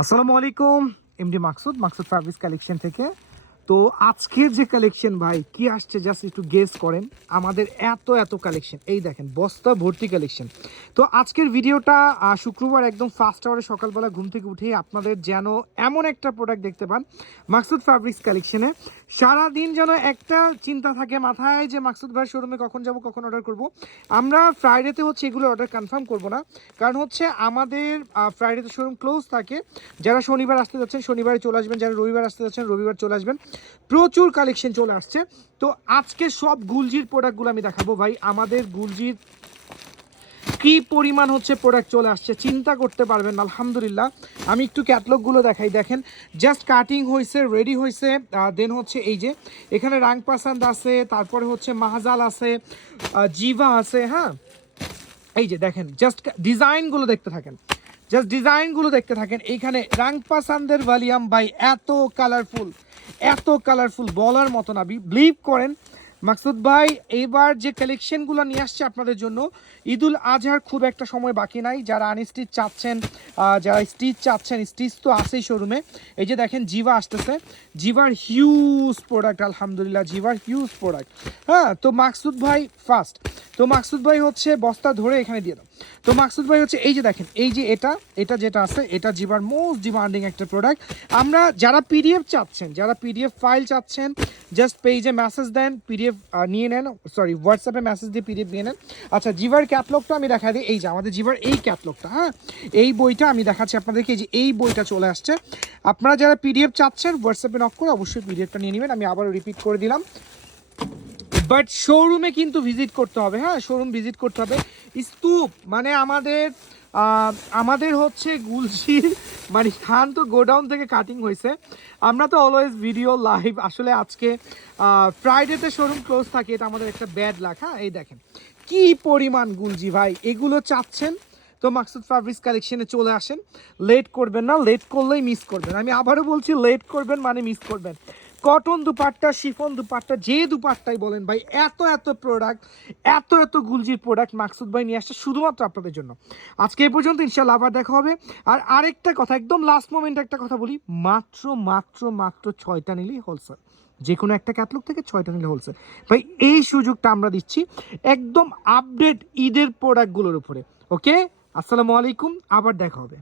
আসসালামু আলাইকুম MD Maksud fabrics collection থেকে। তো আজকের যে কালেকশন ভাই কি আসছে জাস্ট একটু গেস করেন। আমাদের এত কালেকশন, এই দেখেন বস্তা ভর্তি কালেকশন। তো আজকের ভিডিওটা শুক্রবার একদম ফার্স্ট আওয়ারে সকালবেলা ঘুম থেকে উঠেই আপনাদের যেন এমন একটা প্রোডাক্ট দেখতে পান মাকসুদ ফ্যাব্রিক্স কালেকশনে। সারাদিন যেন একটা চিন্তা থাকে মাথায় যে মাকসুদ ভাই শোরুমে কখন যাব, কখন অর্ডার করব। আমরা ফ্রাইডেতে হচ্ছে এগুলো অর্ডার কনফার্ম করব না, কারণ হচ্ছে আমাদের ফ্রাইডেতে শোরুম ক্লোজ থাকে। যারা শনিবার আসতে যাচ্ছেন শনিবারে চলে আসবেন, যারা রবিবার আসতে যাচ্ছেন রবিবার চলে আসবেন। প্রচুর কালেকশন চলে আসছে। তো আজকে সব গুলজির প্রোডাক্টগুলো আমি দেখাবো ভাই। আমাদের গুলজির কি পরিমাণ হচ্ছে প্রোডাক্ট চলে আসছে চিন্তা করতে পারবেন। আলহামদুলিল্লাহ আমি একটু ক্যাটলগগুলো দেখাই। দেখেন জাস্ট কাটিং হয়েছে, রেডি হয়েছে। দেন হচ্ছে এই যে এখানে রাং পাসান্দ আছে, তারপরে হচ্ছে মাহাজাল আছে, জিভা আছে। হ্যাঁ এই যে দেখেন জাস্ট ডিজাইনগুলো দেখতে থাকেন, জাস্ট ডিজাইনগুলো দেখতে থাকেন। এইখানে রাং পাসান্দের ভলিউম ভাই এত কালারফুল বলার মতো না। বিলিভ করেন মাকসুদ ভাই এইবার যে কালেকশনগুলো নিয়ে আসছে আপনাদের জন্য, ঈদুল আজহার খুব একটা সময় বাকি নাই। যারা আনস্টিচ চাচ্ছেন, যারা স্টিচ চাচ্ছেন, স্টিচ তো আছেই শোরুমে। এই যে দেখেন জিভা আসতেছে, জিভার হিউজ প্রোডাক্ট। আলহামদুলিল্লাহ জিভার হিউজ প্রোডাক্ট। হ্যাঁ তো মাকসুদ ভাই ফার্স্ট, তো মাকসুদ ভাই হচ্ছে বস্তা ধরে এখানে দিয়ে দাও। তো মাকসুদ ভাই হচ্ছে এই যে দেখেন, এই যে এটা যেটা আছে এটা জিভার মোস্ট ডিমান্ডিং একটা প্রোডাক্ট। আমরা যারা পিডিএফ চাচ্ছেন, যারা পিডিএফ ফাইল চাচ্ছেন, জাস্ট পেজে মেসেজ দেন, পিডিএফ নিয়ে নেন, সরি হোয়াটসঅ্যাপে মেসেজ দিয়ে পিডিএফ নিয়ে নেন। আচ্ছা জিভার ক্যাটলগটা আমি দেখা দিই। এই যে আমাদের জিভার এই ক্যাটলগটা, হ্যাঁ এই বইটা আমি দেখাচ্ছি আপনাদেরকে। এই যে এই বইটা চলে আসছে। আপনারা যারা পিডিএফ চাচ্ছেন হোয়াটসঅ্যাপে নক করে অবশ্যই পিডিএফটা নিয়ে নেবেন। আমি আবারও রিপিট করে দিলাম, বাট শোরুমে কিন্তু ভিজিট করতে হবে। হ্যাঁ শোরুম ভিজিট করতে হবে। স্তূপ মানে আমাদের হচ্ছে গুলশির মানে খান তো গোডাউন থেকে কাটিং হয়েছে। আমরা তো অলওয়েজ ভিডিও লাইভ, আসলে আজকে ফ্রাইডেতে শোরুম ক্লোজ থাকে, এটা আমাদের একটা ব্যাড লাক। হ্যাঁ এই দেখেন কি পরিমাণ গুলজি ভাই, এগুলো চাচ্ছেন তো মাকসুদ ফ্যাব্রিক্স কালেকশনে চলে আসেন। লেট করবেন না, লেট করলেই মিস করবেন। আমি আবারও বলছি লেট করবেন মানে মিস করবেন। কটন দুপাট্টা, শিফন দুপাট্টা, যে দুপাট্টাই বলেন ভাই, এত প্রোডাক্ট, এত গুলজির প্রোডাক্ট মাকসুদ ভাই নিয়ে আসছে শুধুমাত্র আপনাদের জন্য। আজকে এই পর্যন্ত, ইনশাআল্লাহ আবার দেখা হবে। আর আরেকটা কথা, একদম লাস্ট মোমেন্টে একটা কথা বলি, মাত্র 6টা নিলেই হোলসেল। যে কোনো একটা ক্যাটলগ থেকে 6টা নিলে হোলসেল ভাই। এই সুযোগটা আমরা দিচ্ছি একদম আপডেট ঈদের প্রোডাক্টগুলোর উপরে। ওকে, আসসালামু আলাইকুম, আবার দেখা হবে।